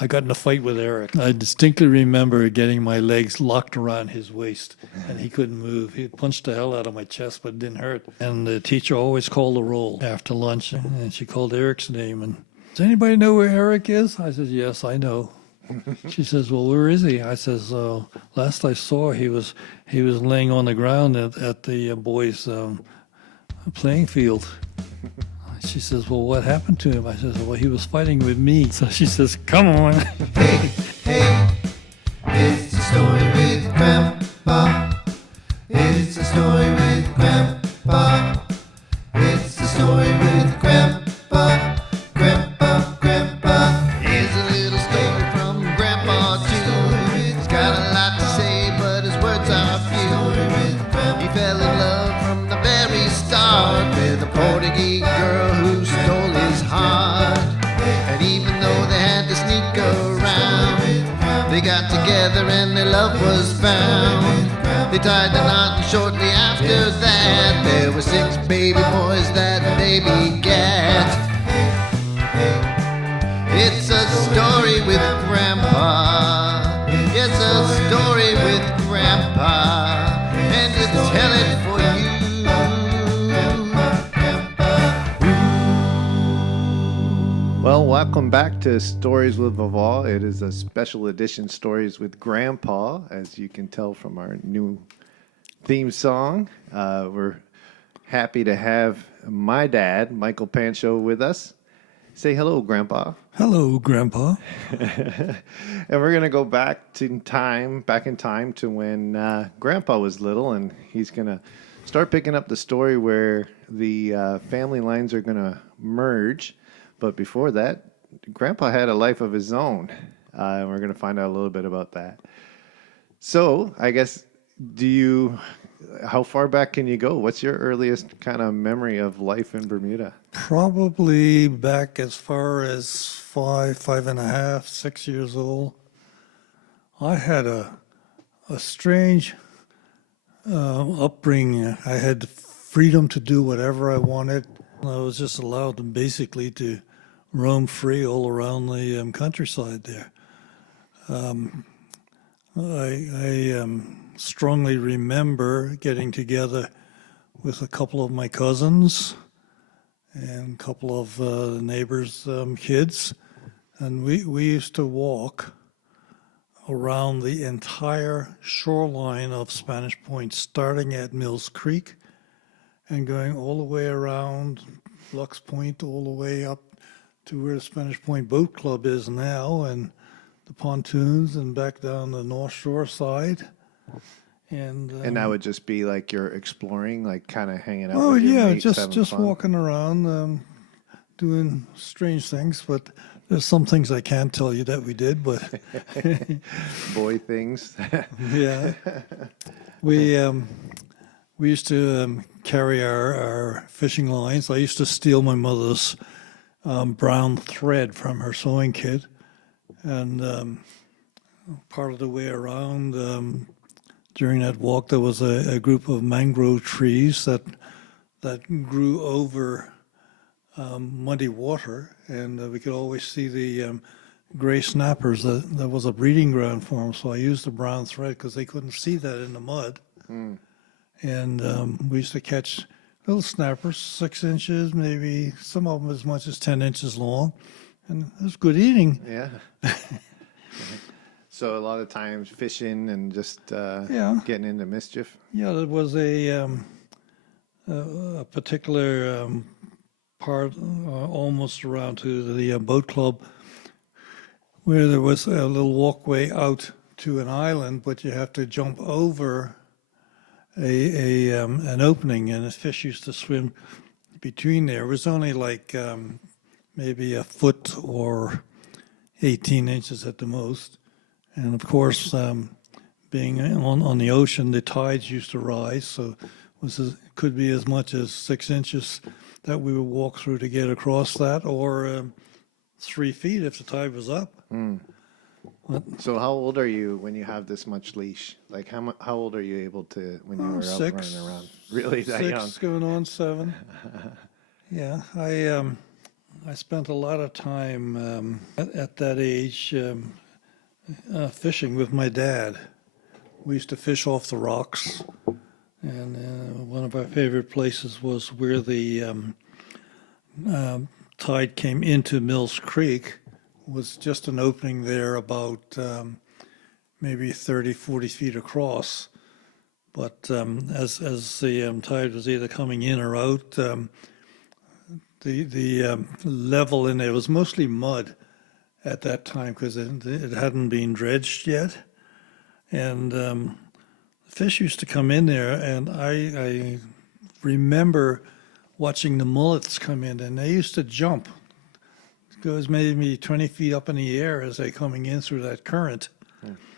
I got in a fight with Eric. I distinctly remember getting my legs locked around his waist, and he couldn't move. He punched the hell out of my chest, but it didn't hurt. And the teacher always called the roll after lunch, and she called Eric's name. And does anybody know where Eric is? I said, yes, I know. She says, well, where is he? I says, last I saw, he was laying on the ground at the boys' playing field. She says, well, what happened to him? I says, well, he was fighting with me. So she says, come on. Hey, hey, it's a story with Grandpa. It's a story with Grandpa. It's a story with Grandpa. Grandpa. Here's a little story from Grandpa too. He's got a lot to say, but his words are few. He fell in love from the very start with a Portuguese girl who stole his heart. And even though they had to sneak around, they got together and their love was found. They tied the knot, and shortly after that, there were 6 baby boys that they begat. It's a story with Grandpa. It's a story with Grandpa, and to tell it for you. Well, welcome back to Stories with Vavo. It is a special edition Stories with Grandpa, as you can tell from our new theme song. We're happy to have my dad, Michael Pancho, with us. Say hello, Grandpa. Hello, Grandpa. And we're going to go back in time to when Grandpa was little, and he's going to start picking up the story where the family lines are going to merge. But before that, Grandpa had a life of his own, and we're going to find out a little bit about that. So, I guess, how far back can you go? What's your earliest kind of memory of life in Bermuda? Probably back as far as 5.5, 6 years old. I had a strange upbringing. I had freedom to do whatever I wanted. I was just allowed basically to roam free all around the countryside there. I strongly remember getting together with a couple of my cousins and a couple of the neighbors' kids, and we used to walk around the entire shoreline of Spanish Point, starting at Mills Creek and going all the way around Lux Point, all the way up to where the Spanish Point Boat Club is now, and the pontoons, and back down the North Shore side. And that would just be like you're exploring, like kind of hanging out oh with your yeah, mates, just having fun. walking around, doing strange things. But there's some things I can't tell you that we did. But Boy things. yeah, we used to carry our fishing lines. I used to steal my mother's brown thread from her sewing kit, and part of the way around. During that walk, there was a group of mangrove trees that grew over muddy water, and we could always see the gray snappers. That was a breeding ground for them, so I used the brown thread because they couldn't see that in the mud. Mm. And we used to catch little snappers, 6 inches, maybe some of them as much as 10 inches long, and it was good eating. Yeah. So a lot of times fishing and just getting into mischief. Yeah, there was a particular part almost around to the boat club where there was a little walkway out to an island, but you have to jump over an opening, and the fish used to swim between there. It was only like maybe a foot or 18 inches at the most. And of course, being on the ocean, the tides used to rise, so it could be as much as 6 inches that we would walk through to get across that, or 3 feet if the tide was up. Mm. So how old are you when you have this much leash? Like how old are you able to when you were out running around? Really that young? 6 going on 7. Yeah, I spent a lot of time at that age fishing with my dad. We used to fish off the rocks, and one of our favorite places was where the tide came into Mills Creek. Was just an opening there about maybe 30, 40 feet across. But as the tide was either coming in or out, the level in there was mostly mud at that time because it hadn't been dredged yet. And fish used to come in there, and I remember watching the mullets come in, and they used to jump. It goes maybe 20 feet up in the air as they're coming in through that current.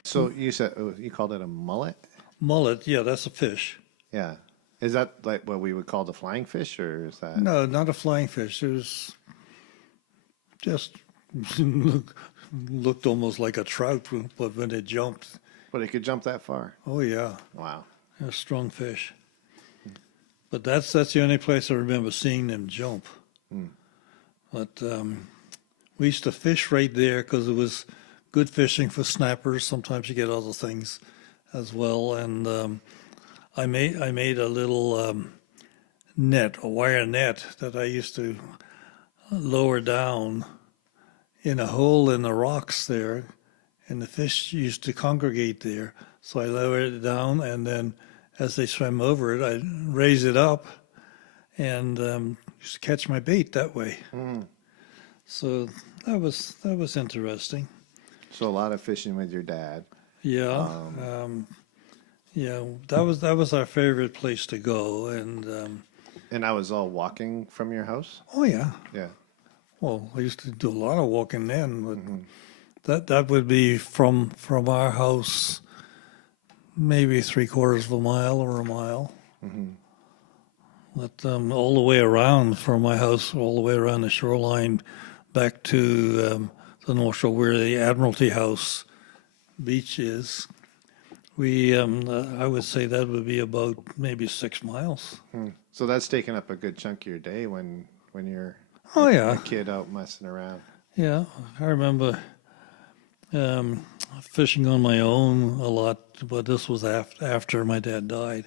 So you said you called it a mullet? Mullet, yeah, that's a fish. Yeah. Is that like what we would call the flying fish, or is that? No, not a flying fish. It was just looked almost like a trout, but when it jumped, But it could jump that far. oh yeah, Wow. a strong fish. But that's the only place I remember seeing them jump. But we used to fish right there because it was good fishing for snappers. Sometimes you get other things as well. And I made a little net, a wire net that I used to lower down in a hole in the rocks there, and the fish used to congregate there. So I lowered it down, and then as they swam over it, I'd raise it up and used to catch my bait that way. So that was interesting. So a lot of fishing with your dad. Yeah, yeah, that was our favorite place to go, and And I was all walking from your house? oh yeah. Yeah. Well, I used to do a lot of walking then, but that would be from our house, maybe 3/4 of a mile or a mile. But all the way around from my house, all the way around the shoreline, back to the North Shore where the Admiralty House beach is. We, I would say that would be about maybe 6 miles. So that's taking up a good chunk of your day when you're Oh yeah, a kid out messing around. yeah. I remember fishing on my own a lot, but this was after my dad died.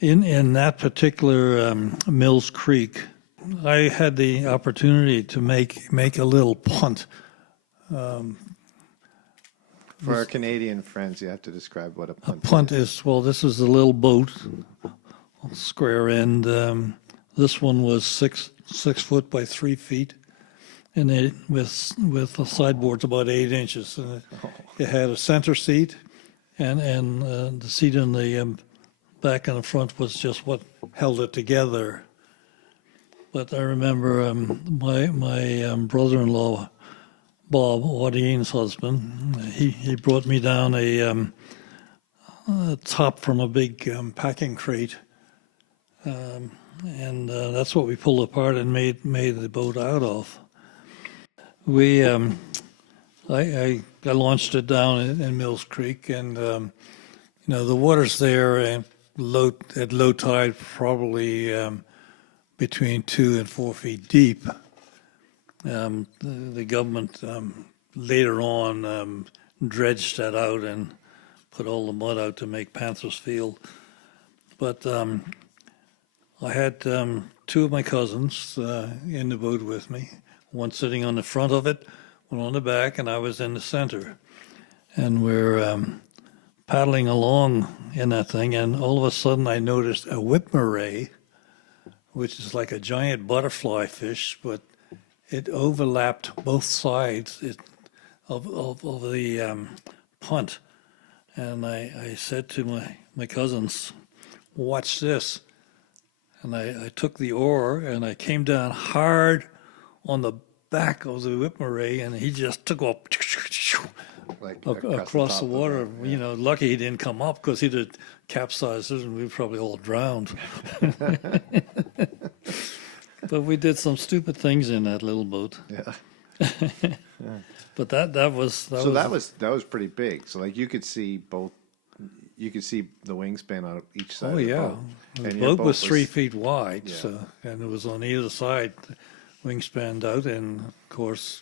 In that particular Mills Creek, I had the opportunity to make a little punt. For our Canadian friends, you have to describe what a punt Punt is, well, this is a little boat, square end. This one was 6 foot by 3 feet, and it with the sideboards about 8 inches. And it had a center seat, and the seat in the back and the front was just what held it together. But I remember my brother-in-law, Bob, Audine's husband, he brought me down a top from a big packing crate, and that's what we pulled apart and made the boat out of. We I launched it down in Mills Creek, and the water's there and at low tide, probably between 2 and 4 feet deep. The government later on dredged that out and put all the mud out to make Panthers Field. But I had 2 of my cousins in the boat with me, one sitting on the front of it, one on the back, and I was in the center. And we're paddling along in that thing, and all of a sudden I noticed a whipmurray, which is like a giant butterfly fish, but it overlapped both sides of the punt. And I said to my cousins, watch this. And I took the oar and I came down hard on the back of the whipmurray, and he just took off like across the top of water. it, yeah. Lucky he didn't come up because he'd have capsized us and we'd probably all drowned. But we did some stupid things in that little boat. Yeah. But that was That was pretty big. So like you could see both. You could see the wingspan on each side. oh of the yeah, boat. the And your boat was 3 feet wide, Yeah. so and it was on either side. wingspan out, and of course,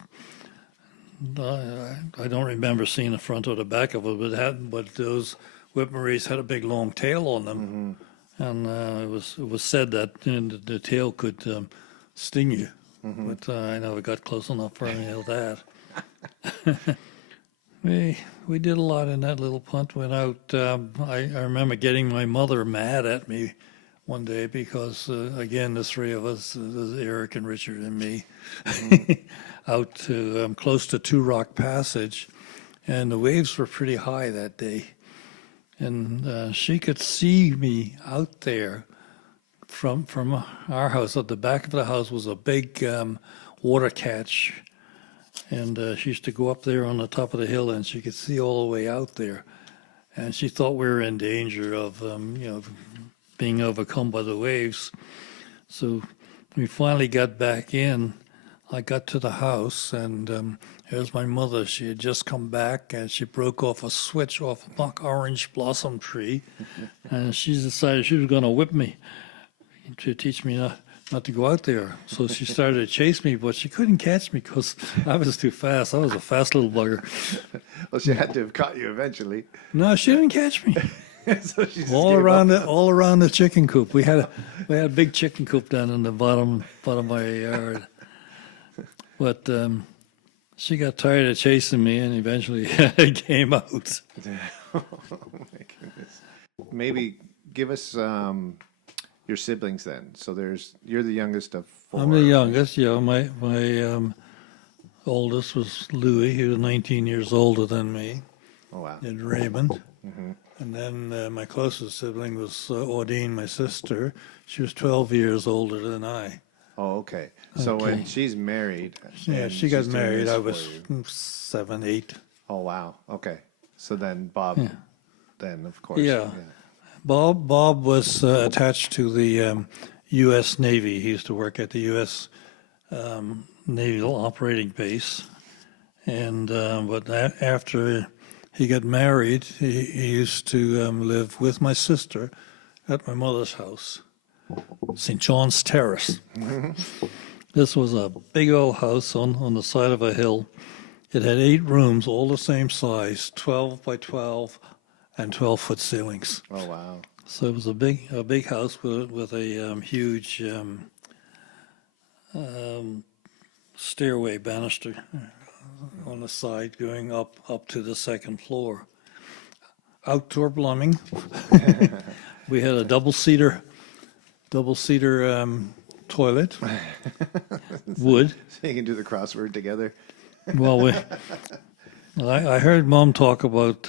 I don't remember seeing the front or the back of it, but those Whitmarys had a big long tail on them, and it was said that the tail could sting you, but I never got close enough for any of that. We did a lot in that little punt. Went out. I remember getting my mother mad at me one day because again the three of us, Eric and Richard and me, out to close to Two Rock Passage, and the waves were pretty high that day, and she could see me out there from our house. At the back of the house was a big water catch. And she used to go up there on the top of the hill, and she could see all the way out there. And she thought we were in danger of, being overcome by the waves. So we finally got back in. I got to the house, and here's my mother. She had just come back, and she broke off a switch off a orange blossom tree, and she decided she was going to whip me to teach me not to go out there. So she started to chase me, but she couldn't catch me because I was too fast. I was a fast little bugger. Well, she had to have caught you eventually. No, she didn't catch me. So she just all gave around up. all around the chicken coop. We had a big chicken coop down in the bottom of our yard. But she got tired of chasing me, and eventually it came out. Oh my goodness. Maybe give us your siblings then. So you're the youngest of four. I'm the youngest. Yeah, my oldest was Louis. He was 19 years older than me. Oh wow. And Raymond. And then my closest sibling was Audine, my sister. She was 12 years older than I. Oh, okay. So when she's married. Yeah, and she got she's doing married. this I for was you. 7, 8. Oh wow. Okay. So then Bob. Yeah. Then of course. Yeah. Bob was attached to the U.S. Navy. He used to work at the U.S. Naval Operating Base, and but after he got married, he used to live with my sister at my mother's house, St. John's Terrace. This was a big old house on the side of a hill. It had 8 rooms, all the same size, 12 by 12, and 12-foot ceilings. Oh wow. So it was a big house with a huge stairway banister on the side going up to the second floor. Outdoor plumbing. We had a double-seater toilet, wood. So you can do the crossword together. Well, I heard Mom talk about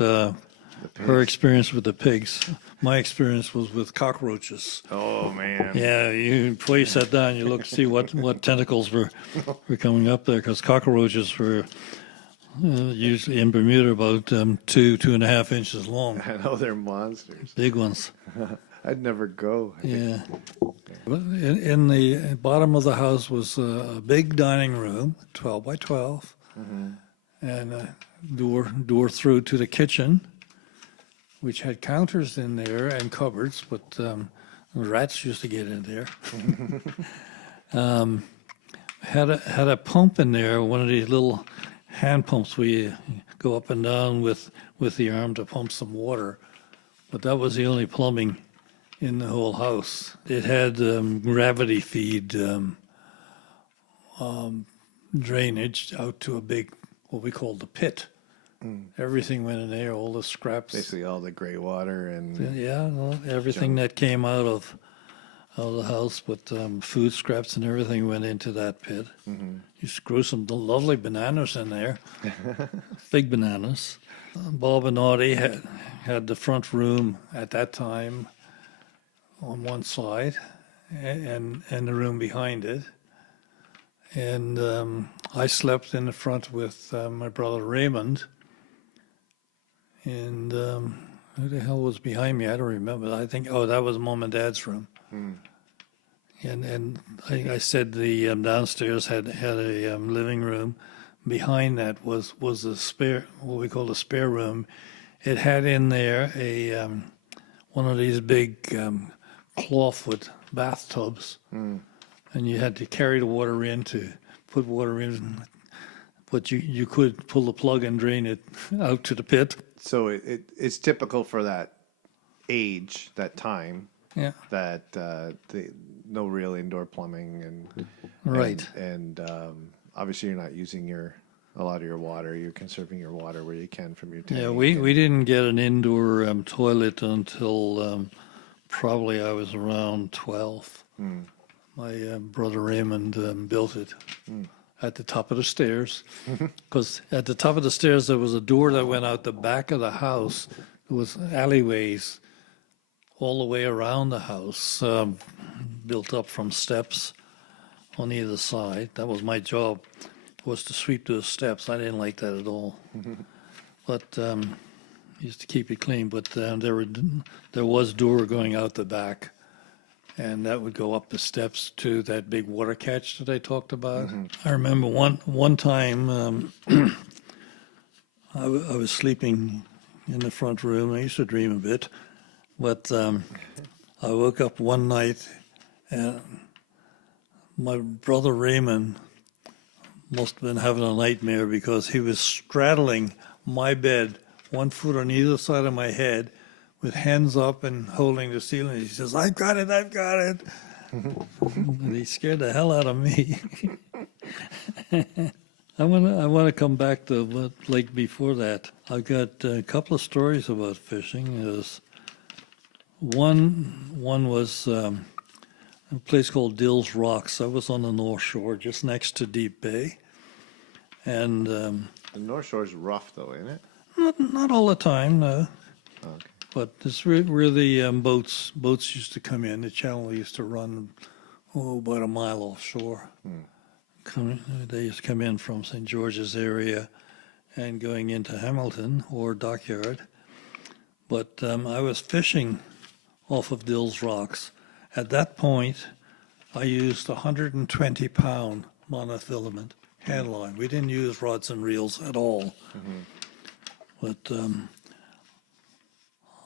her experience with the pigs. My experience was with cockroaches. Oh man. Yeah, before you sat down, you looked to see what tentacles were coming up there, because cockroaches were usually in Bermuda about 2.5 inches long. I know they're monsters. Big ones. I'd never go. Yeah. In the bottom of the house was a big dining room, 12 by 12, and a door through to the kitchen, which had counters in there and cupboards, but rats used to get in there. Had a pump in there, one of these little hand pumps where you go up and down with the arm to pump some water, but that was the only plumbing in the whole house. It had gravity feed drainage out to a big, what we called the pit. Everything went in there, all the scraps. Basically all the gray water and Yeah, well, everything that came out of the house, but food scraps and everything went into that pit. You screw some lovely bananas in there, fig bananas. Bob and Audie had the front room at that time on one side, and the room behind it. And I slept in the front with my brother Raymond. And who the hell was behind me? I don't remember. I think, that was Mom and Dad's room. And I said the downstairs had a living room. Behind that was a spare, what we call a spare room. It had in there a one of these big clawfoot bathtubs, and you had to carry the water in to put water in, but you could pull the plug and drain it out to the pit. So it's typical for that age, that time, Yeah, that no real indoor plumbing and right. and obviously you're not using a lot of your water. You're conserving your water where you can from your tank. Yeah, we didn't get an indoor toilet until probably I was around 12. My brother Raymond built it at the top of the stairs. Because at the top of the stairs there was a door that went out the back of the house. There was alleyways all the way around the house, built up from steps on either side. That was my job, was to sweep those steps. I didn't like that at all. But used to keep it clean. But there was door going out the back, and that would go up the steps to that big water catch that I talked about. I remember one time I was sleeping in the front room. I used to dream a bit, but I woke up one night and my brother Raymond must have been having a nightmare because he was straddling my bed, one foot on either side of my head, with hands up and holding the ceiling. He says, "I've got it, I've got it." And he scared the hell out of me. I want to come back to what, like before that. I've got a couple of stories about fishing. There's one was a place called Dill's Rocks. I was on the North Shore, just next to Deep Bay, and The North Shore's rough, though, ain't it? not all the time, no. Okay. But it's where the boats used to come in. The channel used to run about a mile offshore. They used to come in from St. George's area and going into Hamilton or Dockyard. But I was fishing off of Dill's Rocks. At that point, I used 120-pound monofilament hand line. We didn't use rods and reels at all. But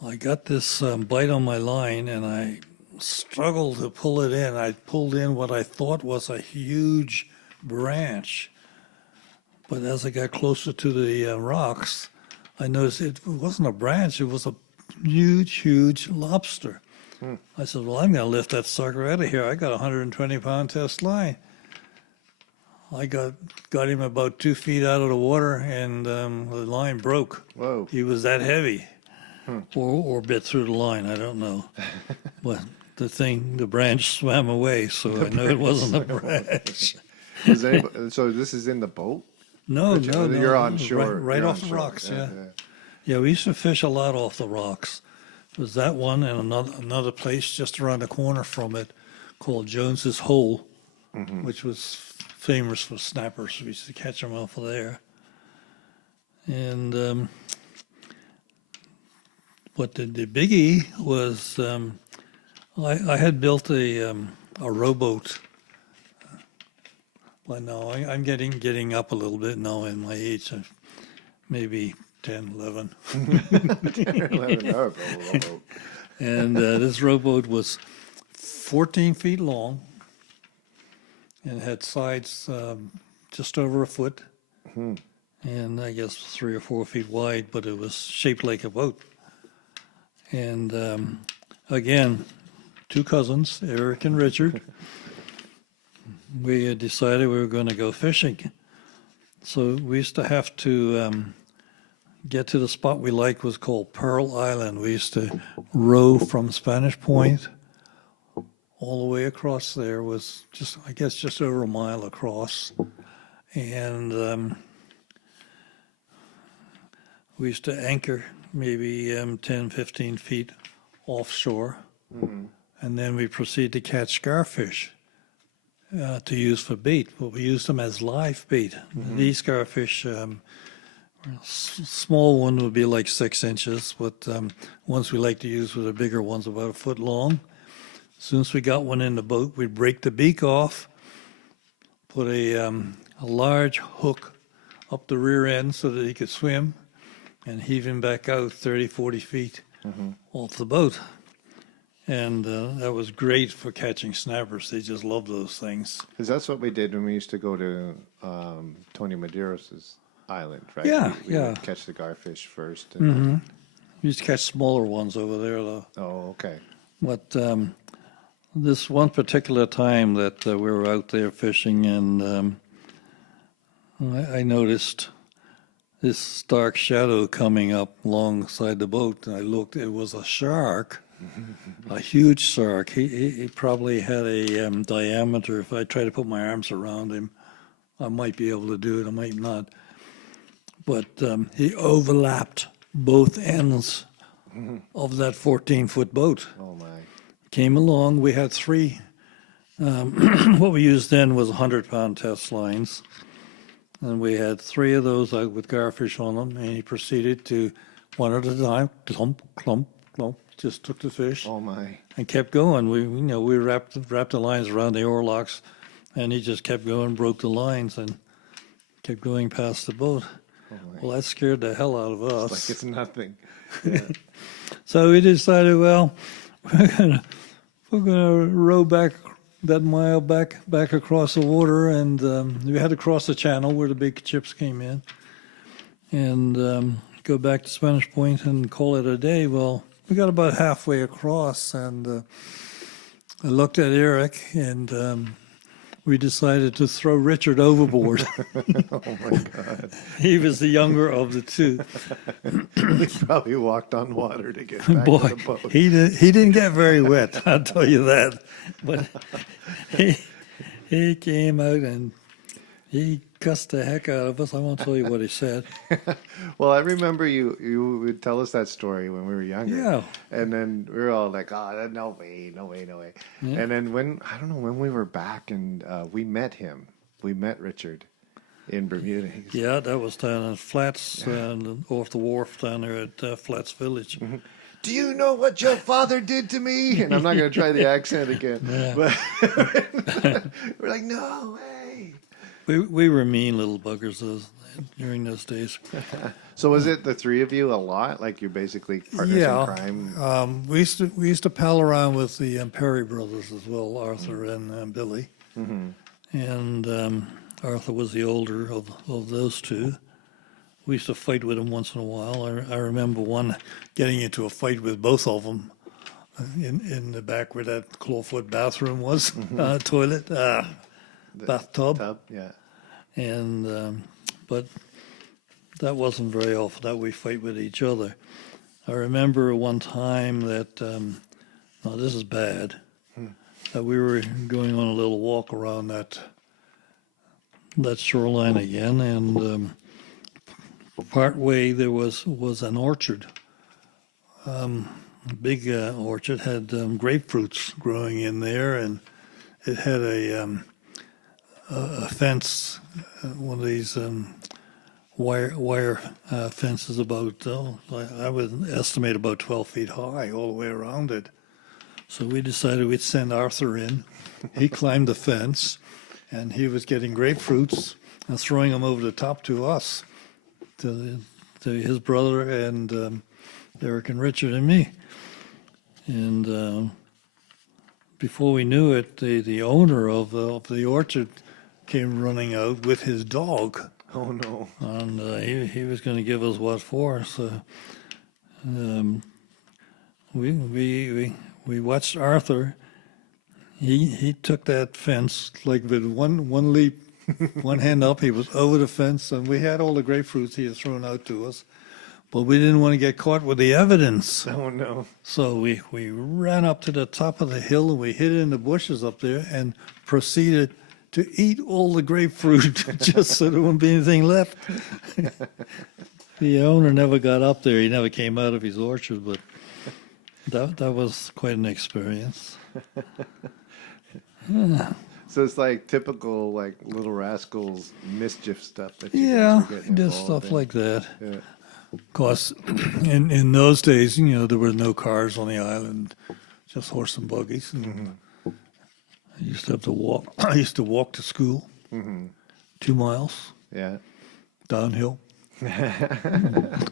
I got this bite on my line, and I struggled to pull it in. I pulled in what I thought was a huge branch. But as I got closer to the rocks, I noticed it wasn't a branch, it was a huge, huge lobster. I said, well, I'm going to lift that sucker out of here. I got a 120-pound test line. I got him about 2 feet out of the water, and the line broke. Whoa. He was that heavy, or bit through the line. I don't know. But the branch swam away, so I know it wasn't a branch. So this is in the boat? No, You're on shore. Right You're off on the shore. rocks, yeah. Yeah, we used to fish a lot off the rocks. It was that one and another place just around the corner from it called Jones's Hole, which was famous for snappers. We used to catch them off of there. And but the biggie was I had built a rowboat. Well, no, I'm getting up a little bit now in my age, maybe 10, 11. 11 hour rowboat. And this rowboat was 14 feet long and had sides just over a foot, and I guess 3 or 4 feet wide, but it was shaped like a boat. And again, two cousins, Eric and Richard, we had decided we were going to go fishing. So we used to have to get to the spot we liked, was called Pearl Island. We used to row from Spanish Point all the way across there, was just over a mile across. And we used to anchor maybe 10, 15 feet offshore. And then we proceed to catch scarfish to use for bait, but we used them as live bait. These scarfish, small one would be like 6 inches, but ones we like to use were the bigger ones, about a foot long. As soon as we got one in the boat, we'd break the beak off, put a large hook up the rear end so that he could swim, and heave him back out 30, 40 feet off the boat. And that was great for catching snappers. They just love those things. Because that's what we did when we used to go to Tony Medeiros' island, right? Yeah, we yeah. would catch the garfish first. And We used to catch smaller ones over there, though. Oh, okay. But this one particular time that we were out there fishing, and I noticed this dark shadow coming up alongside the boat. And I looked, it was a shark, a huge shark. He probably had a diameter. If I try to put my arms around him, I might be able to do it, I might not. But he overlapped both ends of that 14-foot boat. Oh, my. Came along, we had three. What we used then was 100-pound test lines. And we had three of those out with garfish on them, and he proceeded to, one at a time, clump, clump, clump, just took the fish Oh, my. and kept going. We wrapped the lines around the oarlocks, and he just kept going, broke the lines, and kept going past the boat. Oh, my. Well, that scared the hell out of us. Like it's nothing. Yeah. So we decided, well, we're gonna row back that mile back across the water, and we had to cross the channel where the big ships came in, and go back to Spanish Point and call it a day. Well, we got about halfway across, and I looked at Eric, and we decided to throw Richard overboard. Oh, my God. He was the younger of the two. He probably walked on water to get back Boy, to the boat. he didn't get very wet, I'll tell you that. But he came out and he cussed the heck out of us. I won't tell you what he said. Well, I remember you would tell us that story when we were younger. Yeah. And then we were all like, oh, no way, no way, no way. Yeah. And then when we were back and we met him, we met Richard in Bermuda. Yeah, that was down at Flats, off the wharf down there at Flats Village. Do you know what your father did to me? And I'm not going to try the accent again. Yeah. But we're like, no way. We were mean little buggers during those days. So was it the three of you a lot? Like you're basically partners in crime? We used to pal around with the Perry brothers as well, Arthur and Billy. And Arthur was the older of those two. We used to fight with him once in a while. I remember one getting into a fight with both of them in the back where that clawfoot bathroom was, toilet, bathtub. Tub, yeah. And but that wasn't very often that we fight with each other. I remember one time that, now this is bad, that we were going on a little walk around that shoreline again, and part way there was an orchard, big orchard, had grapefruits growing in there, and it had a fence, one of these wire fences about, I would estimate about 12 feet high all the way around it. So we decided we'd send Arthur in. He climbed the fence, and he was getting grapefruits and throwing them over the top to us, to his brother and Eric and Richard and me. And before we knew it, the owner of the orchard came running out with his dog. Oh, no. And he was going to give us what for. So we watched Arthur. He took that fence like with one leap, one hand up. He was over the fence, and we had all the grapefruits he had thrown out to us. But we didn't want to get caught with the evidence. Oh, no. So we ran up to the top of the hill, and we hid in the bushes up there and proceeded to eat all the grapefruit just so there wouldn't be anything left. The owner never got up there. He never came out of his orchard, but that was quite an experience. So it's like typical, like Little Rascals mischief stuff that you guys are getting just involved stuff in. like that. Yeah. Of course, in those days, there were no cars on the island, just horse and buggies. And I used to have to walk. I used to walk to school, 2 miles Yeah. downhill. And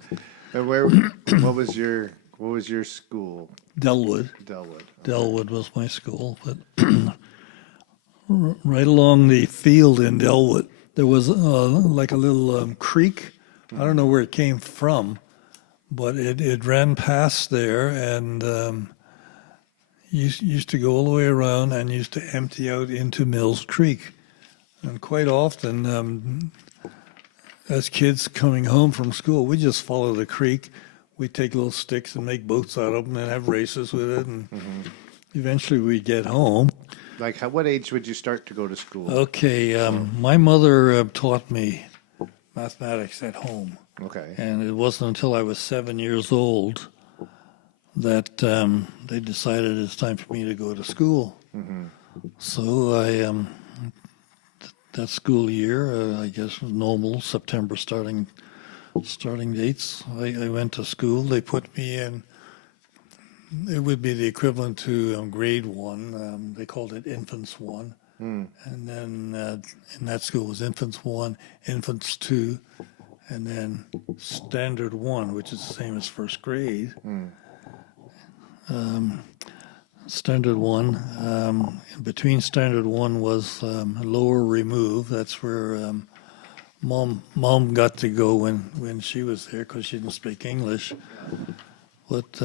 what was your What was your school? Delwood. Delwood. Delwood was my school, but right along the field in Delwood, there was like a little creek. I don't know where it came from, but it ran past there, and used to go all the way around and used to empty out into Mills Creek. And quite often, as kids coming home from school, we just follow the creek. We take little sticks and make boats out of them and have races with it. And eventually we get home. Like, what age would you start to go to school? Okay, my mother taught me mathematics at home. Okay. And it wasn't until I was 7 years old that they decided it's time for me to go to school. So that school year, I guess normal September starting dates, I went to school. They put me in, it would be the equivalent to grade 1. They called it Infants 1. And then in that school was Infants 1, Infants 2, and then Standard 1, which is the same as first grade. Standard 1. In between Standard 1 was lower remove. That's where Mom got to go when she was there because she didn't speak English. But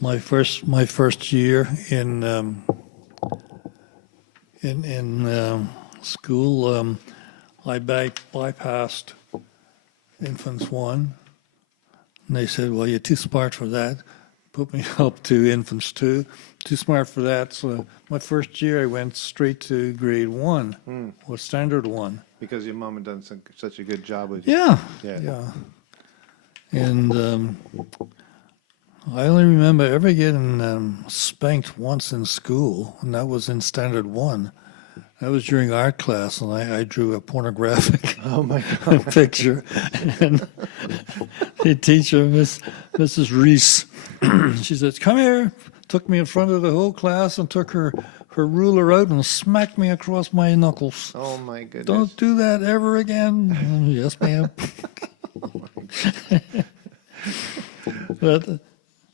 my first year in school, I bypassed Infants 1, and they said, "Well, you're too smart for that." Put me up to Infants 2. Too smart for that. So my first year, I went straight to grade 1 or Standard 1. Because your mom had done such a good job with you. Yeah. And I only remember ever getting spanked once in school, and that was in Standard 1. That was during art class, and I drew a pornographic Oh my God. picture. And the teacher, Mrs. Reese, she said, "Come here." Took me in front of the whole class and took her ruler out and smacked me across my knuckles. Oh my goodness. "Don't do that ever again." "Yes, ma'am." But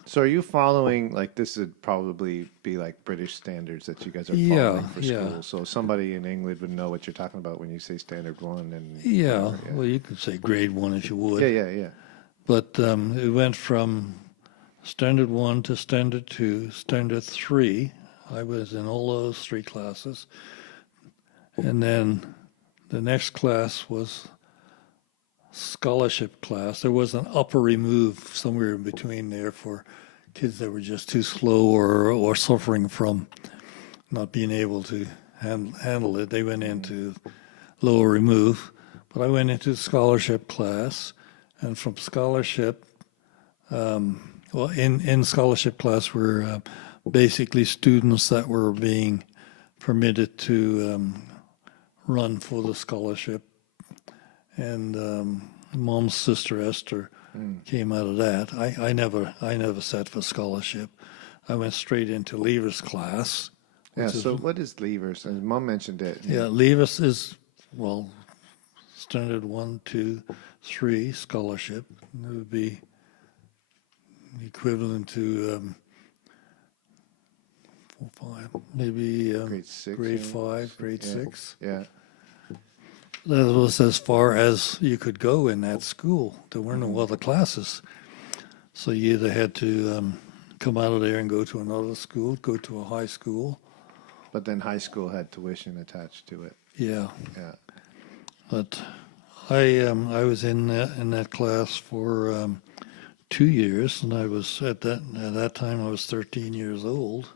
So are you following, like, this would probably be like British standards that you guys are Yeah, following for yeah. school. So somebody in England would know what you're talking about when you say Standard 1. And yeah, whatever, well, you could say grade 1 if you would. Yeah. But it went from Standard 1 to Standard 2, Standard 3. I was in all those 3 classes. And then the next class was scholarship class. There was an upper remove somewhere in between there for kids that were just too slow or suffering from not being able to handle it. They went into lower remove. But I went into scholarship class, and from scholarship, in scholarship class were basically students that were being permitted to run for the scholarship. And Mom's sister Esther came out of that. I never sat for scholarship. I went straight into Leavers class. Yeah, so what is Leavers? And Mom mentioned it. Yeah, Leavers is, well, Standard 1, 2, 3 scholarship. It would be equivalent to 4, 5, maybe Grade 6. grade yeah. 5, grade Yeah. 6. Yeah. That was as far as you could go in that school. There were no other classes. So you either had to come out of there and go to another school, go to a high school. But then high school had tuition attached to it. Yeah. Yeah. But I was in that class for 2 years, and I was at that time I was 13 years old.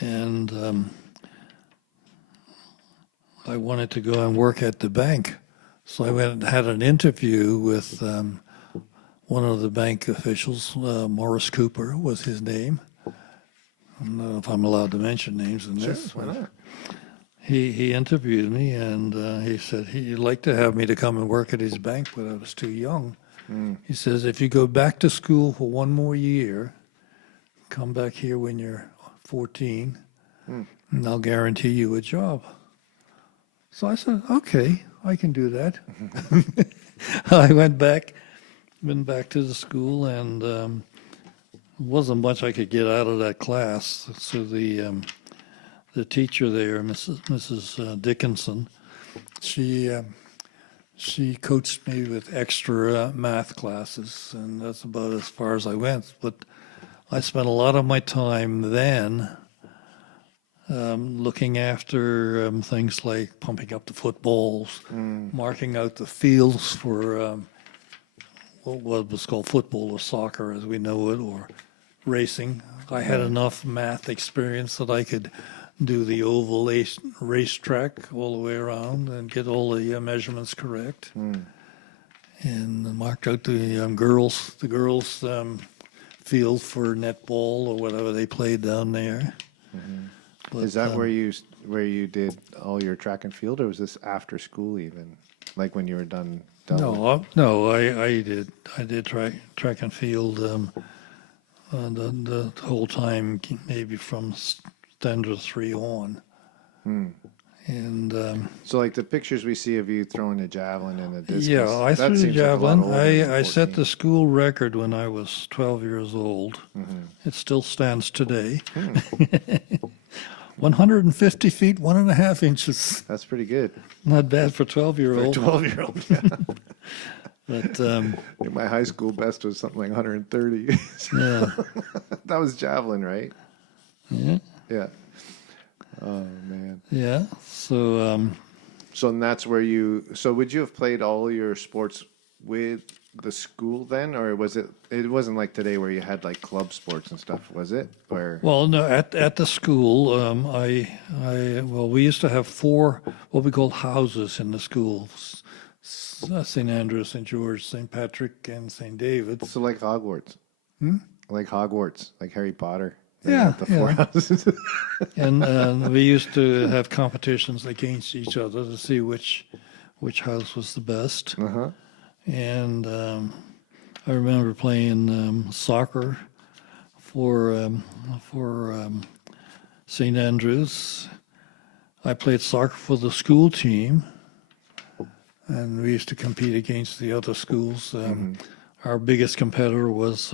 And I wanted to go and work at the bank. So I went and had an interview with one of the bank officials. Morris Cooper was his name. I don't know if I'm allowed to mention names in this. Sure, why not? He interviewed me, and he said he'd like to have me to come and work at his bank, but I was too young. He says, if you go back to school for 1 more year, come back here when you're 14, and I'll guarantee you a job. So I said, okay, I can do that. I went back been back to the school, and wasn't much I could get out of that class. So the teacher there, Mrs. Dickinson, she coached me with extra math classes, and that's about as far as I went. But I spent a lot of my time then looking after things like pumping up the footballs, marking out the fields for what was called football or soccer as we know it, or racing. I had enough math experience that I could do the oval racetrack all the way around and get all the measurements correct. And marked out the girls field for netball or whatever they played down there. But, Is that where you did all your track and field, or was this after school even, like when you were done? No, I did track and field the whole time, maybe from standard 3 on. And So like the pictures we see of you throwing a javelin in the discus. yeah, I that threw the seems like a lot javelin. older than I set 14. the school record when I was 12 years old. It still stands today. 150 feet, 1.5 inches. That's pretty good. Not bad for 12-year-old. 12-year-old. Yeah. But I think my high school best was something like 130. yeah, That was javelin, right? yeah, Yeah. Oh man. yeah. So So and that's where you. So would you have played all your sports with the school then, or was it? It wasn't like today where you had like club sports and stuff, was it? Or well, no, at the school, we used to have 4 what we called houses in the school: St. Andrew, St. George, St. Patrick, and St. David's. so like Hogwarts, like Hogwarts, like Harry Potter. They Yeah, had the 4 houses. And we used to have competitions against each other to see which house was the best. Uh-huh. And I remember playing soccer for St. Andrews. I played soccer for the school team, and we used to compete against the other schools. Our biggest competitor was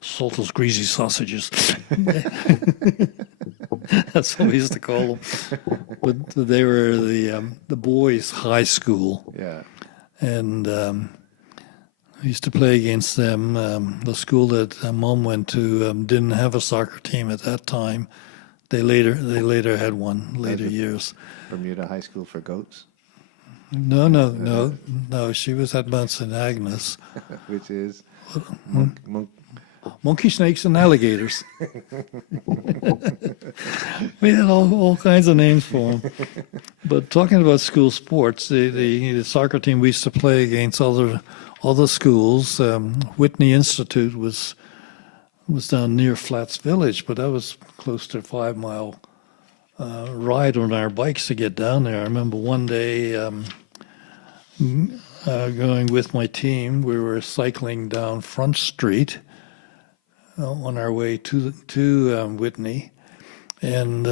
Salter's Greasy Sausages. That's what we used to call them. But they were the boys' high school. Yeah. And I used to play against them. The school that Mom went to didn't have a soccer team at that time. They later had one later years. Bermuda High School for Goats, No. She was at Mount St. Agnes. which is Monkey, snakes, and alligators. We had all kinds of names for them. But talking about school sports, the soccer team we used to play against other schools. Whitney Institute was down near Flats Village, but that was close to a 5-mile ride on our bikes to get down there. I remember one day going with my team. We were cycling down Front Street on our way to Whitney, and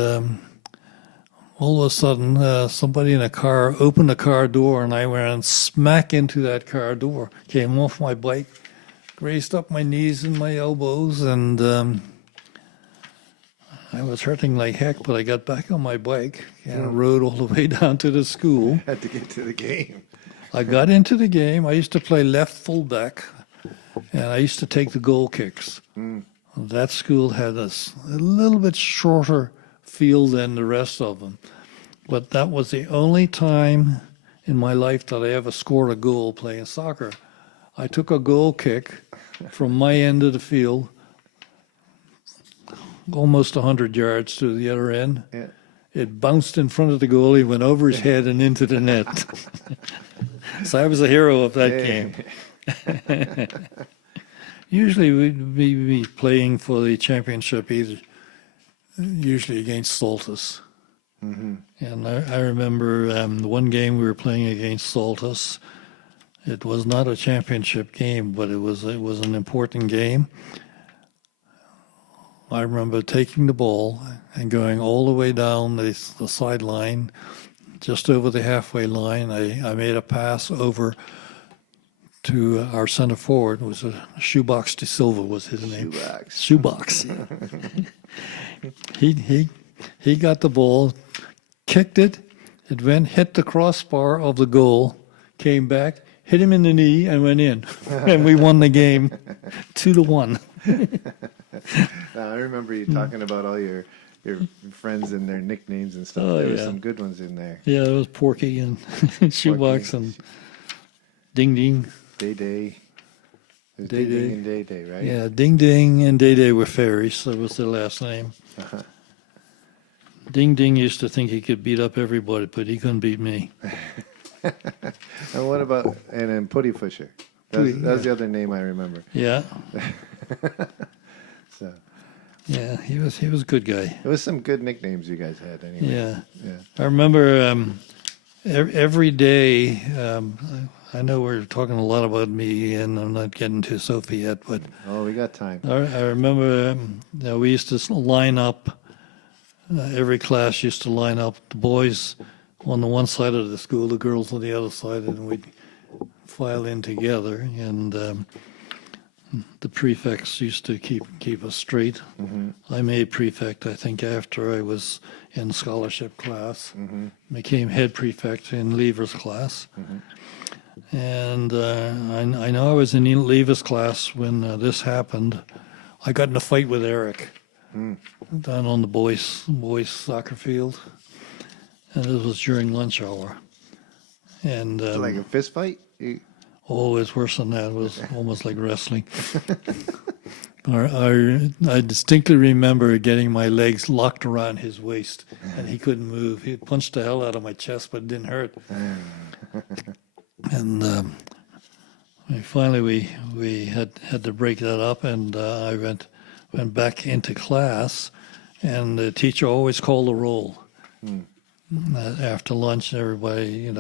all of a sudden somebody in a car opened the car door, and I ran smack into that car door, came off my bike, grazed up my knees and my elbows, and I was hurting like heck, but I got back on my bike and rode all the way down to the school. had to get to the game. I got into the game. I used to play left fullback, and I used to take the goal kicks. That school had a little bit shorter field than the rest of them, but that was the only time in my life that I ever scored a goal playing soccer. I took a goal kick from my end of the field, almost 100 yards to the other end. Yeah. It bounced in front of the goalie, went over his head and into the net. So I was a hero of that game. Usually we'd be playing for the championship, usually against Saltus. And I remember the one game we were playing against Saltus. It was not a championship game, but it was an important game. I remember taking the ball and going all the way down the sideline, just over the halfway line. I made a pass over to our center forward. It was a Shoebox De Silva was his name. Shoebox. He got the ball, kicked it, it hit the crossbar of the goal, came back, hit him in the knee, and went in. And we won the game 2-1. Now, I remember you talking about all your friends and their nicknames and stuff. Oh, There were yeah. some good ones in there. Yeah, it was Porky and Shoebox and Ding Ding. Day Day. It was Day Ding Day. Ding and Day Day, right? Yeah, Ding Ding and Day Day were fairies. That was their last name. Ding Ding used to think he could beat up everybody, but he couldn't beat me. And what about, and then Putty Pusher? Putty, That was yeah. the other name I remember. Yeah, So yeah, he was a good guy. it was some good nicknames you guys had anyway. Yeah, Yeah. I remember every day. I know we're talking a lot about me, and I'm not getting to Sophie yet, but Oh, we got time. I remember we used to line up. Every class used to line up the boys on the one side of the school, the girls on the other side, and we'd file in together. And the prefects used to keep us straight. I made prefect, I think, after I was in scholarship class. Became head prefect in Leavers class. And I know I was in Leavers class when this happened. I got in a fight with Eric down on the boys soccer field, and this was during lunch hour. And Like a fist fight? oh, it's worse than that. It was almost like wrestling. I distinctly remember getting my legs locked around his waist, and he couldn't move. He punched the hell out of my chest, but it didn't hurt. And finally, we had to break that up, and I went back into class, and the teacher always called the roll. After lunch, everybody,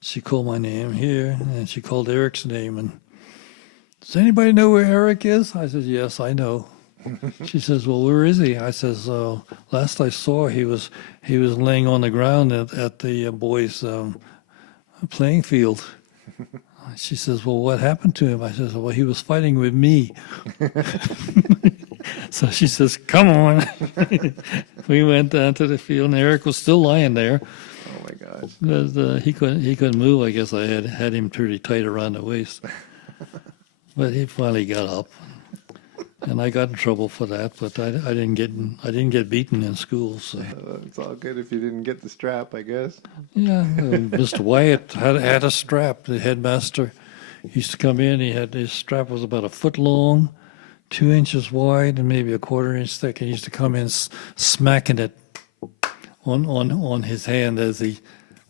she called my name here, and she called Eric's name, and does anybody know where Eric is? I said, yes, I know. She says, well, where is he? I says, last I saw, he was laying on the ground at the boys' playing field. She says, well, what happened to him? I says, well, he was fighting with me. So she says, come on. We went down to the field, and Eric was still lying there. Oh my gosh. Because he couldn't move. I guess I had him pretty tight around the waist. But he finally got up, and I got in trouble for that. But I didn't get beaten in school. So It's all good if you didn't get the strap, I guess. yeah, Mr. Wyatt had a strap. The headmaster used to come in. His strap was about a foot long, 2 inches wide, and maybe a quarter inch thick. And he used to come in smacking it on his hand as he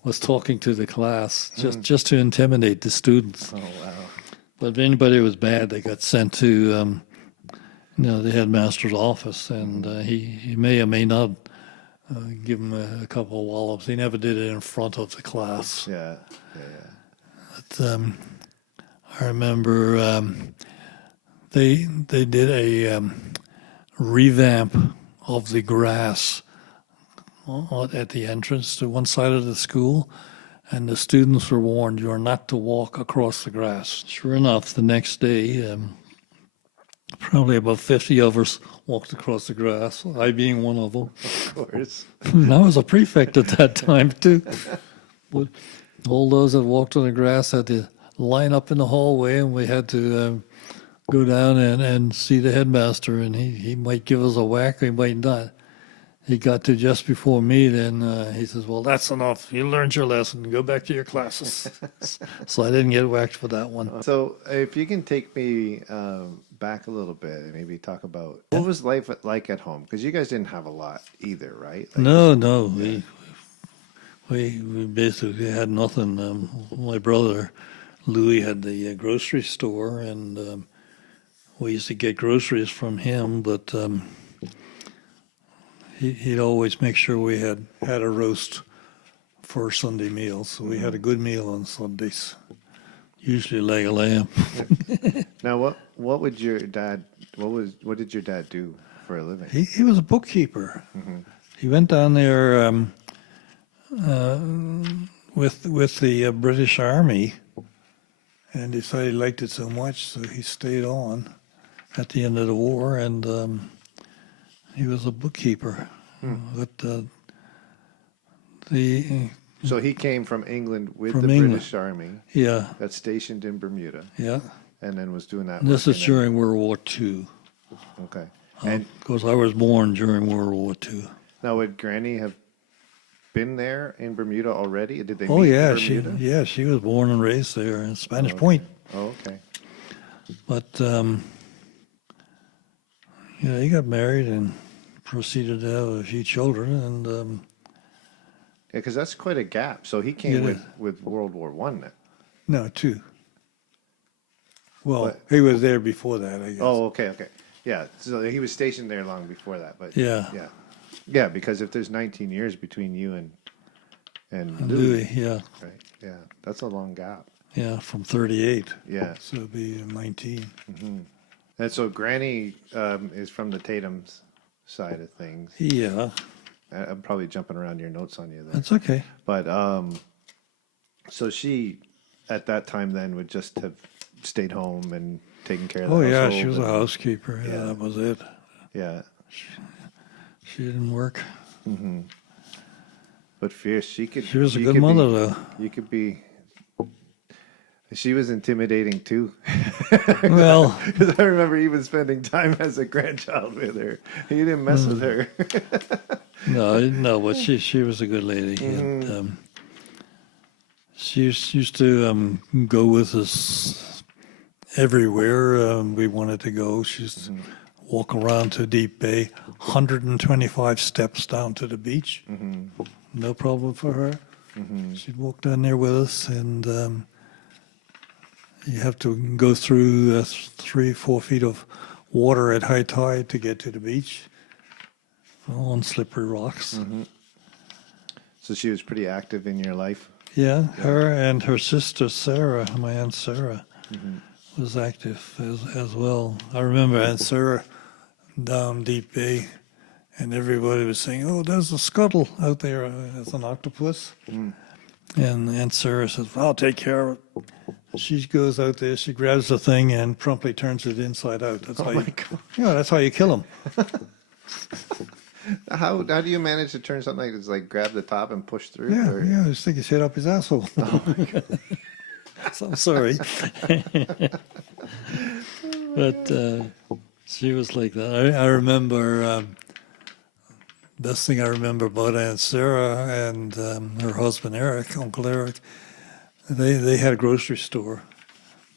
was talking to the class, just to intimidate the students. Oh, wow. But if anybody was bad, they got sent to the headmaster's office, and he may or may not give them a couple of wallops. He never did it in front of the class. Yeah. But I remember they did a revamp of the grass at the entrance to one side of the school, and the students were warned you are not to walk across the grass. Sure enough, the next day, probably about 50 of us walked across the grass, I being one of them. Of course. And I was a prefect at that time, too. But all those that walked on the grass had to line up in the hallway, and we had to go down and see the headmaster, and he might give us a whack, or he might not. He got to just before me, then he says, well, that's enough. You learned your lesson. Go back to your classes. So I didn't get whacked for that one. So if you can take me back a little bit and maybe talk about what was life like at home? Because you guys didn't have a lot either, right? Like, No. We basically had nothing. My brother, Louis, had the grocery store, and we used to get groceries from him, but he'd always make sure we had a roast for Sunday meals. So we had a good meal on Sundays, usually leg of lamb. Now, what did your dad do for a living? He was a bookkeeper. He went down there with the British Army, and decided he liked it so much, so he stayed on at the end of the war, and he was a bookkeeper. But the So he came from England with From the England. British Army yeah, that's stationed in Bermuda, yeah. and then was doing that. This work is in during World War II. Okay. And Because I was born during World War II. now, would Granny have been there in Bermuda already? Did they Oh meet yeah, in Bermuda? she was born and raised there in Spanish okay. Point. Oh, okay. But yeah, he got married and proceeded to have a few children, and Yeah, because that's quite a gap. So he came Yeah. with World War One then. no, two. Well, But- he was there before that, I guess. Oh, okay, okay. Yeah, so he was stationed there long before that. But Yeah. yeah, yeah. Because if there's 19 years between you and And Louis, Louis, yeah, right? Yeah, that's a long gap. yeah, from 38. Yeah, So it'd be 19. and so Granny is from the Tatum's side of things. Yeah, I'm probably jumping around your notes on you there. that's okay. But so she, at that time, then would just have stayed home and taken care of the Oh yeah, household she was a and- housekeeper. Yeah, Yeah. that was it. Yeah, She didn't work. but fierce. She She was a good could mother, be, though. You could be. She was intimidating too. Well, Because I remember even spending time as a grandchild with her. You didn't mess with her. no, but she was a good lady. And, she used to go with us everywhere we wanted to go. She used to walk around to Deep Bay, 125 steps down to the beach. No problem for her. She'd walk down there with us, and you have to go through 3-4 feet of water at high tide to get to the beach on slippery rocks. So she was pretty active in your life. Yeah, her and her sister Sarah, my Aunt Sarah, was active as well. I remember Aunt Sarah down Deep Bay, and everybody was saying, "Oh, there's a scuttle out there. There's an octopus." And Aunt Sarah says, "I'll take care of it." She goes out there, she grabs the thing, and promptly turns it inside out. That's how that's how you kill them. How do you manage to turn something like this? Like grab the top and push through? Yeah, or- yeah. I stick his head up his asshole. So I'm sorry. But she was like that. I remember, best thing I remember about Aunt Sarah and her husband Eric, Uncle Eric, they had a grocery store.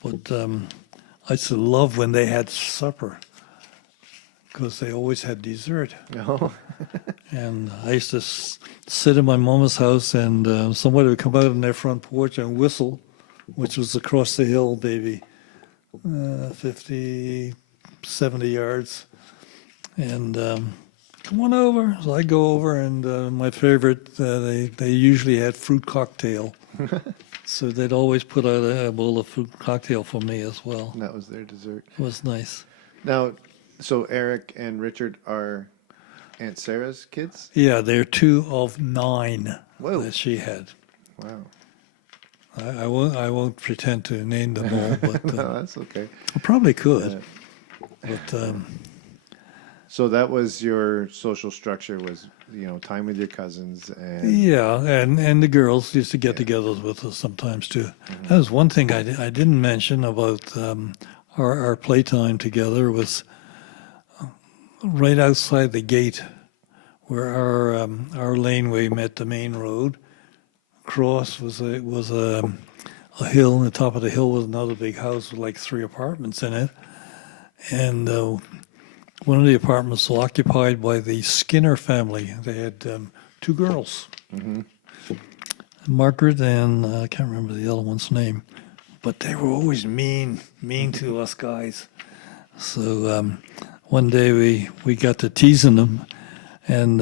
But I used to love when they had supper because they always had dessert. No. And I used to sit in my mama's house, and somebody would come out on their front porch and whistle, which was across the hill, maybe 50, 70 yards. And come on over. So I go over, and my favorite, they usually had fruit cocktail. So they'd always put out a bowl of fruit cocktail for me as well. That was their dessert. It was nice. Now, so Eric and Richard are Aunt Sarah's kids? Yeah, they're 2 of 9 Whoa. that she had. Wow. I won't pretend to name them all, but No, that's okay. I probably could. But So that was your social structure was, time with your cousins and yeah, and the girls used to get together with us sometimes too. That was one thing I didn't mention about our playtime together was right outside the gate where our laneway met the main road. Across was a hill, and the top of the hill was another big house with like 3 apartments in it, and one of the apartments was occupied by the Skinner family. They had 2 girls, Margaret and I can't remember the other one's name, but they were always mean to us guys. So one day we got to teasing them, and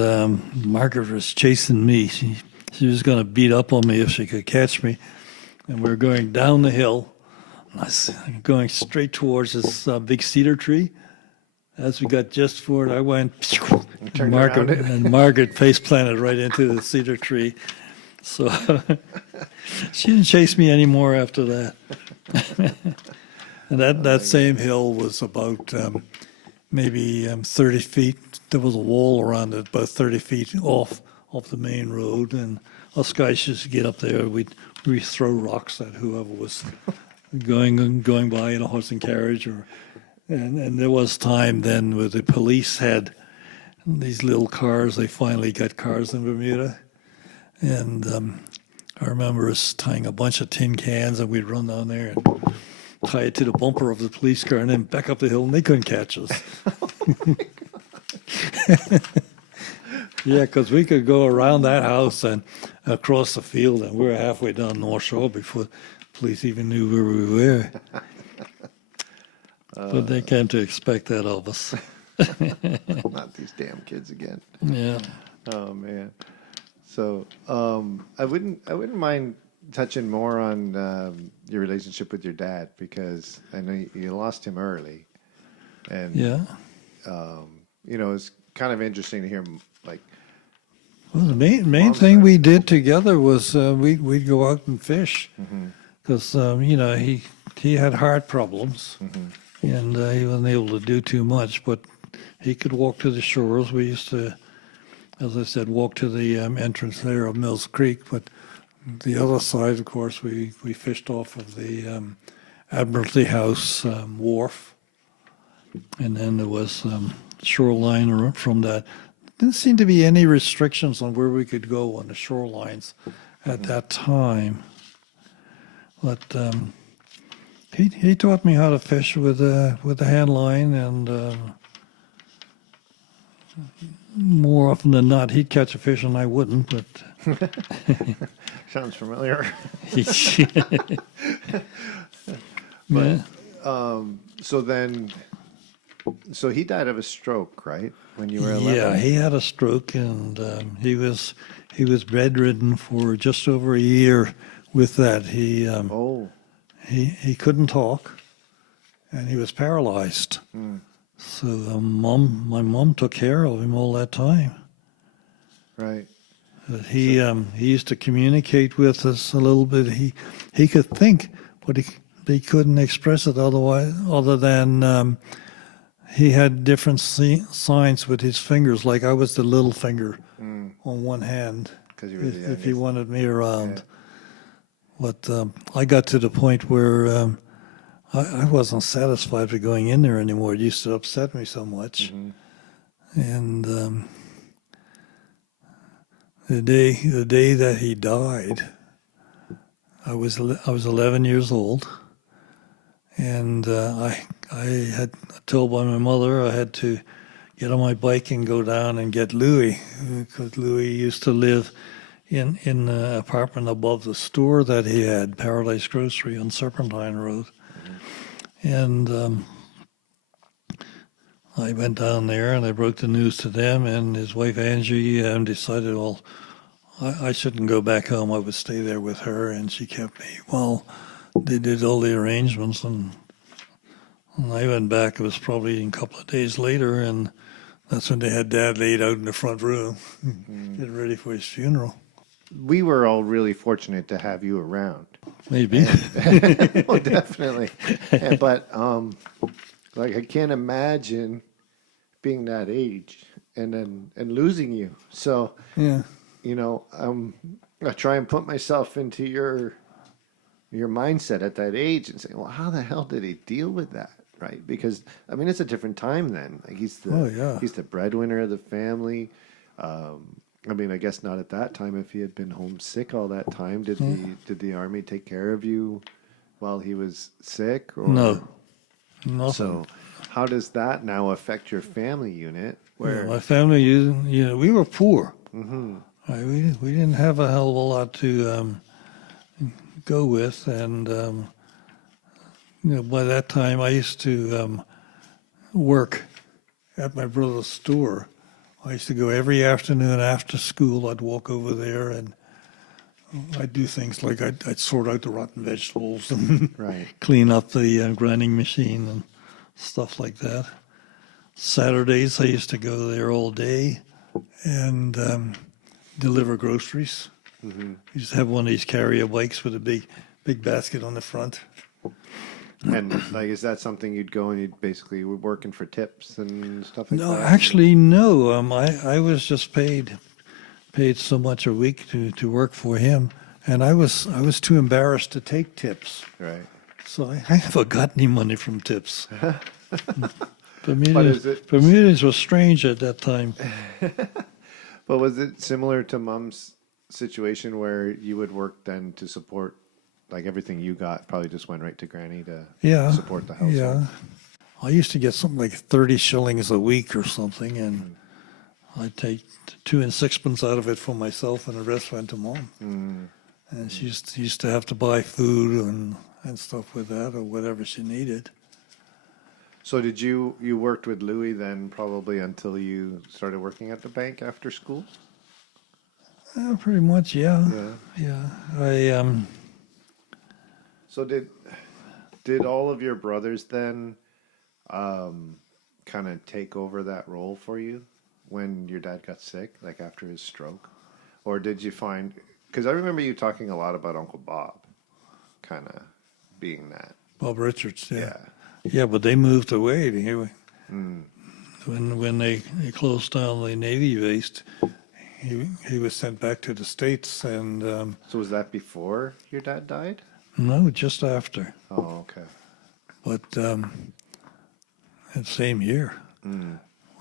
Margaret was chasing me. She was going to beat up on me if she could catch me, and we were going down the hill. And I was going straight towards this big cedar tree. As we got just for it, I went, turned around it. and Margaret face planted right into the cedar tree. So she didn't chase me anymore after that. And that same hill was about maybe 30 feet. There was a wall around it, about 30 feet off the main road. And us guys used to get up there. We'd throw rocks at whoever was going by in a horse and carriage. And there was time then where the police had these little cars. They finally got cars in Bermuda. And I remember us tying a bunch of tin cans, and we'd run down there and tie it to the bumper of the police car and then back up the hill, and they couldn't catch us. Yeah, because we could go around that house and across the field, and we were halfway down North Shore before police even knew where we were. But they came to expect that of us. Not these damn kids again. Yeah. Oh man. So I wouldn't mind touching more on your relationship with your dad, because I know you lost him early, and Yeah. It's kind of interesting to hear like. Well, the main thing we did together was we'd go out and fish, because he had heart problems, and he wasn't able to do too much, but he could walk to the shores. We used to, as I said, walk to the entrance there of Mills Creek, but the other side, of course, we fished off of the Admiralty House wharf, and then there was shoreline from that. Didn't seem to be any restrictions on where we could go on the shorelines at that time, but he taught me how to fish with a hand line, and more often than not, he'd catch a fish and I wouldn't, but Sounds familiar. Yeah. So he died of a stroke, right? When you were 11? Yeah, he had a stroke, and he was bedridden for just over a year with that. He couldn't talk, and he was paralyzed. So my mom took care of him all that time. Right. But he used to communicate with us a little bit. He could think, but he couldn't express it other than he had different signs with his fingers. Like I was the little finger on one hand, 'Cause you were the if youngest. he wanted me around. Yeah. But I got to the point where I wasn't satisfied with going in there anymore. It used to upset me so much. And the day that he died, I was 11 years old, and I had told by my mother I had to get on my bike and go down and get Louis, because Louis used to live in an apartment above the store that he had, Paradise Grocery on Serpentine Road. And I went down there and I broke the news to them, and his wife Angie decided, well, I shouldn't go back home. I would stay there with her, and she kept me. Well, they did all the arrangements, and I went back. It was probably a couple of days later, and that's when they had Dad laid out in the front room, getting ready for his funeral. We were all really fortunate to have you around. Maybe. Well, definitely. Yeah, but I can't imagine being that age and losing you. So Yeah. I try and put myself into your mindset at that age and say, well, how the hell did he deal with that, right? Because it's a different time then. Like he's the breadwinner of the family. I guess not at that time. If he had been homesick all that time, did the Army take care of you while he was sick? Or? No. Nothing. So how does that now affect your family unit? Where My family, we were poor. Right, we didn't have a hell of a lot to go with, and by that time I used to work at my brother's store. I used to go every afternoon after school. I'd walk over there and I'd do things like I'd sort out the rotten vegetables and Right. clean up the grinding machine and stuff like that. Saturdays I used to go there all day and deliver groceries. We used to have one of these carrier bikes with a big basket on the front. And like, is that something you'd go and you'd basically were working for tips and stuff like No, that? actually, no. I was just paid so much a week to work for him, and I was too embarrassed to take tips. Right. So I never got any money from tips. is it- Bermudas was strange at that time. But was it similar to Mom's situation where you would work then to support, like everything you got probably just went right to Granny to Yeah, support the household? yeah. I used to get something like 30 shillings a week or something, and I'd take 2 and 6pence out of it for myself, and the rest went to Mom. And she used to have to buy food and stuff with that, or whatever she needed. So did you worked with Louis then probably until you started working at the bank after school? Pretty much, yeah. Yeah. Yeah. So did all of your brothers then kind of take over that role for you when your dad got sick, like after his stroke? Or did you find, because I remember you talking a lot about Uncle Bob kind of being that. Bob Richards, yeah. Yeah. Yeah, but they moved away. When they closed down the Navy base, he was sent back to the States, and So was that before your dad died? no, just after. Oh, okay. But the same year.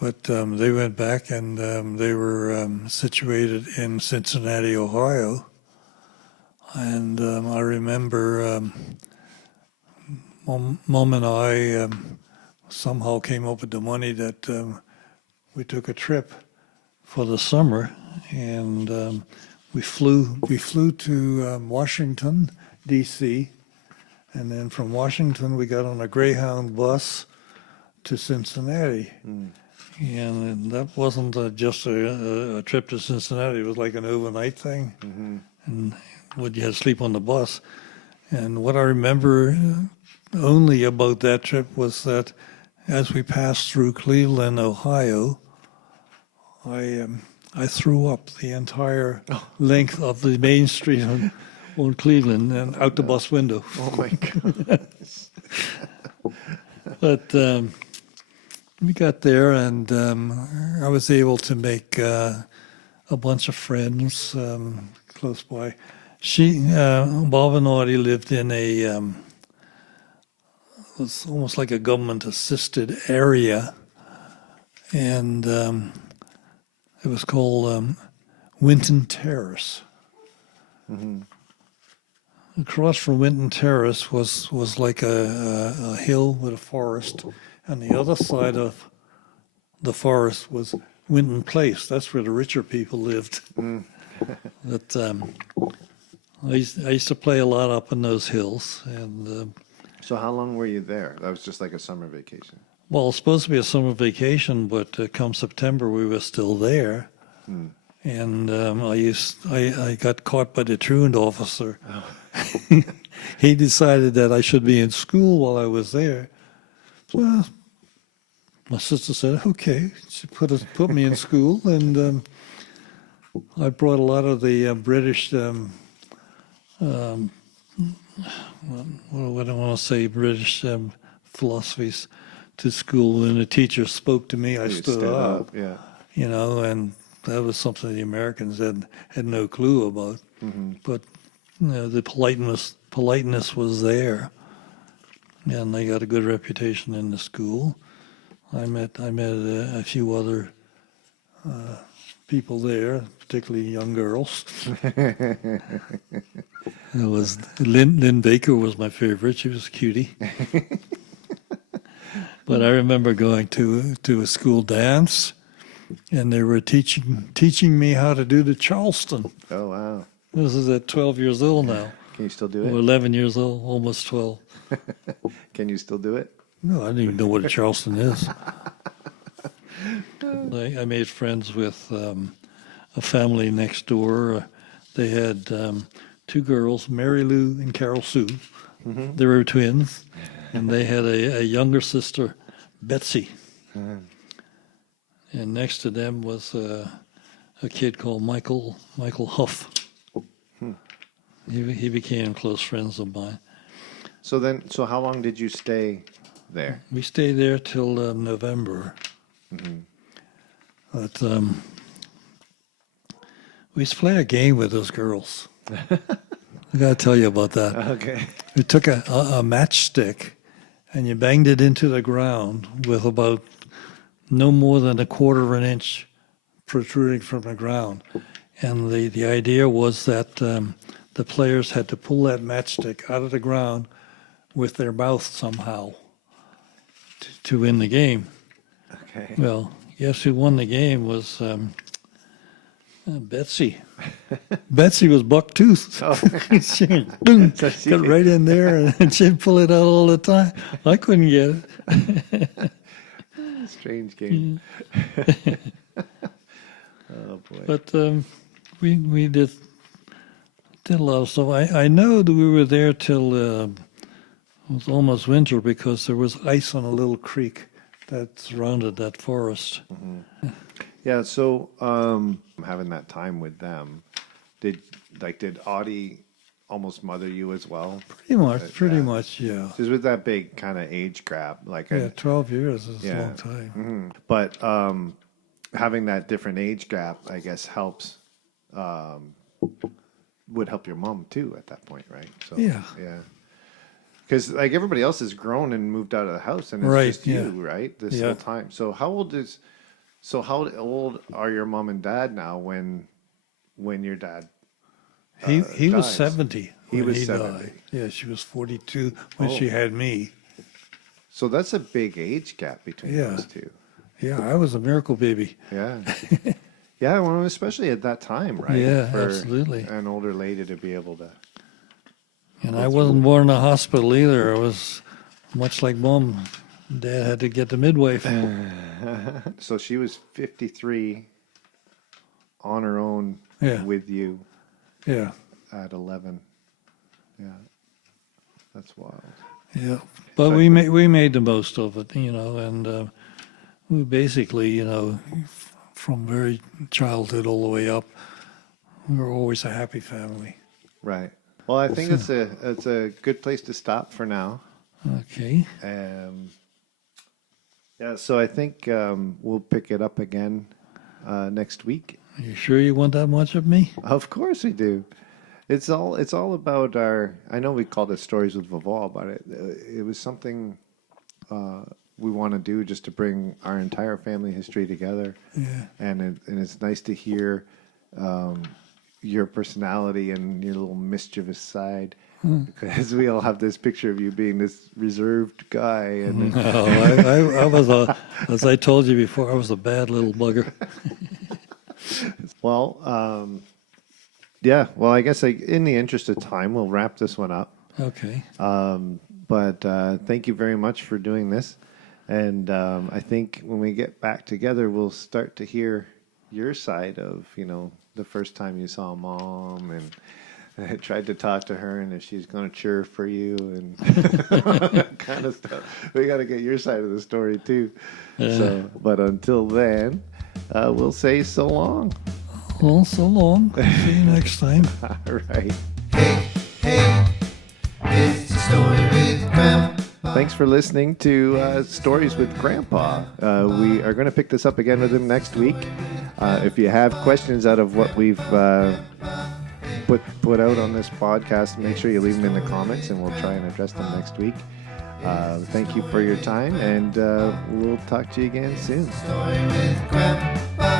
But they went back, and they were situated in Cincinnati, Ohio. And I remember Mom and I somehow came up with the money that we took a trip for the summer, and we flew to Washington, D.C., and then from Washington we got on a Greyhound bus to Cincinnati. And that wasn't just a trip to Cincinnati. It was like an overnight thing. And you had to sleep on the bus. And what I remember only about that trip was that as we passed through Cleveland, Ohio, I threw up the entire length of the main street on Cleveland and out the bus window. Oh, my God. But we got there, and I was able to make a bunch of friends close by. Bob and Audie lived in it was almost like a government-assisted area, and it was called Winton Terrace. Across from Winton Terrace was like a hill with a forest, and the other side of the forest was Winton Place. That's where the richer people lived. But I used to play a lot up in those hills, and So how long were you there? That was just like a summer vacation. well, it was supposed to be a summer vacation, but come September we were still there. And I got caught by the truant officer. He decided that I should be in school while I was there. Well, my sister said, okay. She put me in school, and I brought a lot of the British, what do I want to say, British philosophies to school. When the teacher spoke to me, I You stood up. Yeah. You know, and that was something the Americans had no clue about. But the politeness was there, and they got a good reputation in the school. I met a few other people there, particularly young girls. It was Lynn Baker was my favorite. She was a cutie. But I remember going to a school dance, and they were teaching me how to do the Charleston. Oh, wow. This is at 12 years old now. Can you still do Or it? 11 years old, almost 12. Can you still do it? No, I didn't even know what a Charleston is. I made friends with a family next door. They had 2 girls, Mary Lou and Carol Sue. They were twins. And they had a younger sister, Betsy. And next to them was a kid called Michael Huff. he became close friends of mine. So how long did you stay there? We stayed there till November. But we used to play a game with those girls. I got to tell you about that. Okay. We took a matchstick and you banged it into the ground with about no more than 1/4 of an inch protruding from the ground. And the idea was that the players had to pull that matchstick out of the ground with their mouth somehow to win the game. Okay. Well, guess who won the game was Betsy. Betsy was buck-toothed. Oh. She boom, So she got could- right in there, and she'd pull it out all the time. I couldn't get it. Strange game. Oh boy. But we did a lot of stuff. I know that we were there till it was almost winter because there was ice on a little creek that surrounded that forest. Yeah, so having that time with them, did Audie almost mother you as well? Pretty much, yeah. Just with that big kind of age gap, like Yeah, 12 years is a Yeah. long time. But having that different age gap, I guess, helps. Would help your mom too at that point, right? So Yeah. yeah. Because like everybody else has grown and moved out of the house, and it's Right, just you, yeah. right? This Yeah. whole time. So how old are your mom and dad now when your dad? He was dies. 70 when was he 70. died. Yeah, she was 42 when Oh. she had me. So that's a big age gap between Yeah. those two. Yeah, I was a miracle baby. Yeah. Yeah, well, especially at that time, right? Yeah, For absolutely. an older lady to be able to. And I wasn't born in a hospital either. I was much like Mom. Dad had to get the midwife. So she was 53 on her own Yeah. with you Yeah, at 11. Yeah. That's wild. yeah. But we made the most of it, and we basically, from very childhood all the way up, we were always a happy family. Right. Well, I think it's a good place to stop for now. Okay. Yeah, so I think we'll pick it up again next week. Are you sure you want that much of me? Of course we do. It's all about our. I know we called it Stories with Vavo, but it was something we want to do just to bring our entire family history together. Yeah. And it's nice to hear your personality and your little mischievous side, because we all have this picture of you being this reserved guy. And I was as I told you before, I was a bad little bugger. well, yeah. Well, I guess in the interest of time, we'll wrap this one up. Okay. But thank you very much for doing this. And I think when we get back together, we'll start to hear your side of, the first time you saw Mom, and I tried to talk to her and if she's going to cheer for you and that kind of stuff. We got to get your side of the story too. So, but until then, we'll say so long. Well, so long. See you next time. All right. Hey, it's a story with Grandpa. Thanks for listening to Stories with Grandpa. We are going to pick this up again with him next week. If you have questions out of what we've put out on this podcast, make sure you leave them in the comments, and we'll try and address them next week. Thank you for your time, and we'll talk to you again soon. Story with Grandpa.